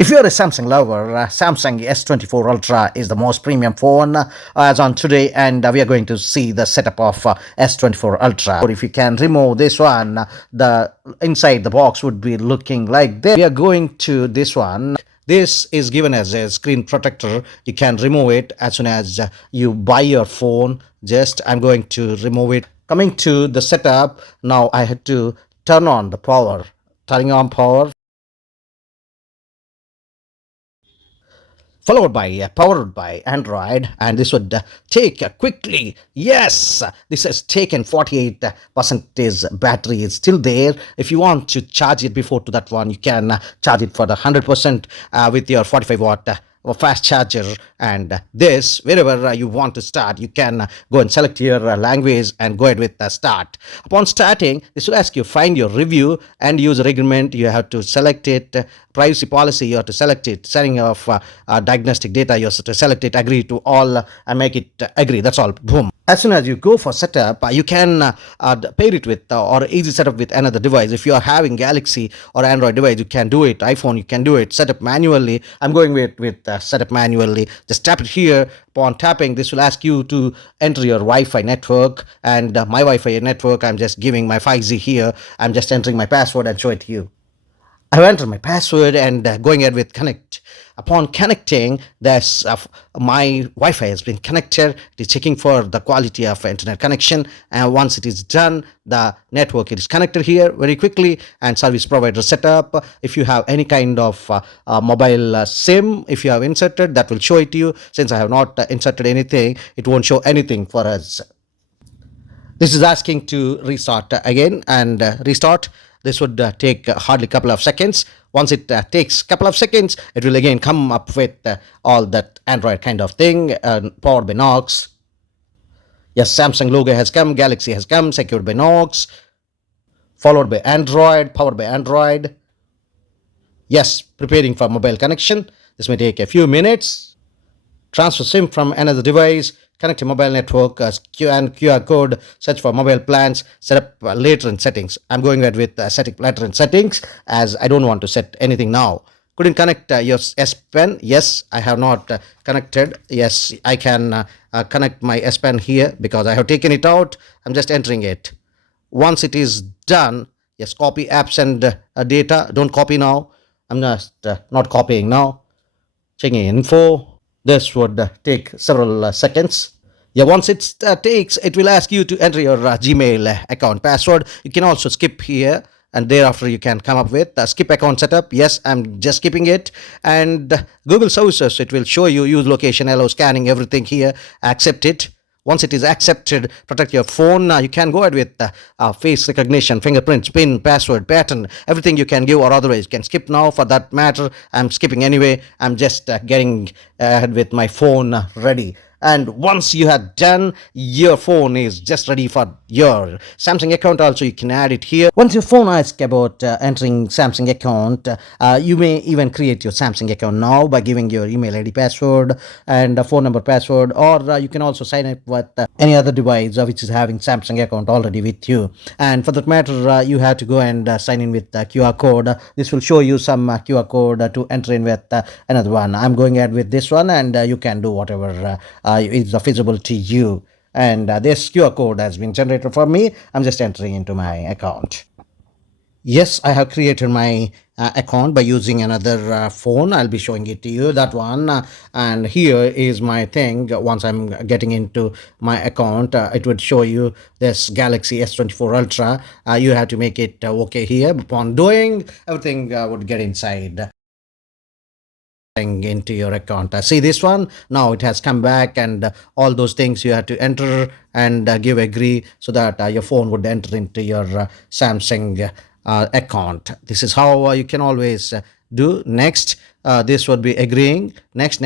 If you're a Samsung lover, Samsung S24 Ultra is the most premium phone as on today, and we are going to see the setup of S24 Ultra. Or if you can remove this one, the inside the box would be looking like this. We are going to this one. This is given as a screen protector. You can remove it as soon as you buy your phone. Just I'm going to remove it. Coming to the setup, now I had to turn on the power. Turning on power. Followed by powered by Android, and this would take quickly. Yes, this has taken 48% battery is still there. If you want to charge it before to that one, you can charge it for the 100% with your 45-watt fast charger. And this, wherever you want to start, you can go and select your language and go ahead with the start. Upon starting, this will ask you find your review and user agreement. You have to select it. Privacy policy, you have to select it. Setting of diagnostic data, you have to select it. Agree to all and make it agree. That's all. Boom. As soon as you go for setup, you can pair it with or easy setup with another device. If you are having Galaxy or Android device, you can do it. iPhone, you can do it. Setup manually. I'm going with setup manually. Just tap it here. Upon tapping, this will ask you to enter your Wi-Fi network, and my Wi-Fi network, I'm just giving my 5G here. I'm just entering my password and show it to you. I've entered my password and going ahead with connect. Upon connecting, there's my Wi-Fi has been connected. It is checking for the quality of internet connection, and once it is done, the network is connected here very quickly, and service provider setup. If you have any kind of mobile SIM, if you have inserted, that will show it to you. Since I have not inserted anything, it won't show anything for us. This is asking to restart again and restart. This would take hardly a couple of seconds. Once it takes a couple of seconds, it will again come up with all that Android kind of thing, powered by Knox. Yes, Samsung logo has come, Galaxy has come, secured by Knox, followed by Android, powered by Android. Yes, preparing for mobile connection. This may take a few minutes. Transfer SIM from another device. Connect to mobile network, QR code, search for mobile plans, set up later in settings. I'm going ahead with setting later in settings as I don't want to set anything now. Couldn't connect your S Pen. Yes, I have not connected. Yes, I can connect my S Pen here because I have taken it out. I'm just entering it. Once it is done, yes, copy apps and data. Don't copy now. I'm just not copying now. Checking info. This would take several seconds. Yeah, once it takes, it will ask you to enter your Gmail account password. You can also skip here, and thereafter you can come up with skip account setup. Yes, I'm just skipping it. And Google services, it will show you use location, allow scanning, everything here. Accept it. Once it is accepted, protect your phone. You can go ahead with face recognition, fingerprints, PIN, password, pattern, everything you can give, or otherwise you can skip now. For that matter, I'm skipping anyway. I'm just getting ahead with my phone ready. And once you have done, your phone is just ready for your Samsung account. Also, you can add it here. Once your phone asks about entering Samsung account, you may even create your Samsung account now by giving your email ID password and a phone number password, or you can also sign up with any other device which is having Samsung account already with you. And for that matter, you have to go and sign in with the QR code. This will show you some QR code to enter in with another one. I'm going ahead with this one, and you can do whatever is feasible to you. And this QR code has been generated for me. I'm just entering into my account. Yes, I have created my account by using another phone. I'll be showing it to you, that one. And here is my thing. Once I'm getting into my account, it would show you this Galaxy S24 Ultra. You have to make it okay here. Upon doing, everything would get inside into your account. See this one, now it has come back, and all those things you have to enter and give agree so that your phone would enter into your Samsung account. This is how you can always do. Next, this would be agreeing. Next,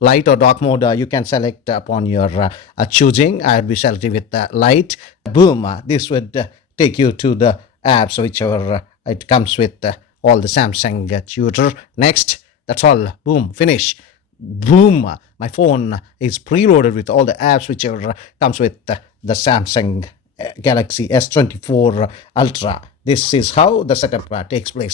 light or dark mode, you can select upon your choosing. I would be selecting with light. Boom, this would take you to the apps whichever it comes with all the Samsung tutor. Next, that's all. Boom, finish. Boom, my phone is preloaded with all the apps whichever comes with the Samsung Galaxy S24 Ultra. This is how the setup takes place.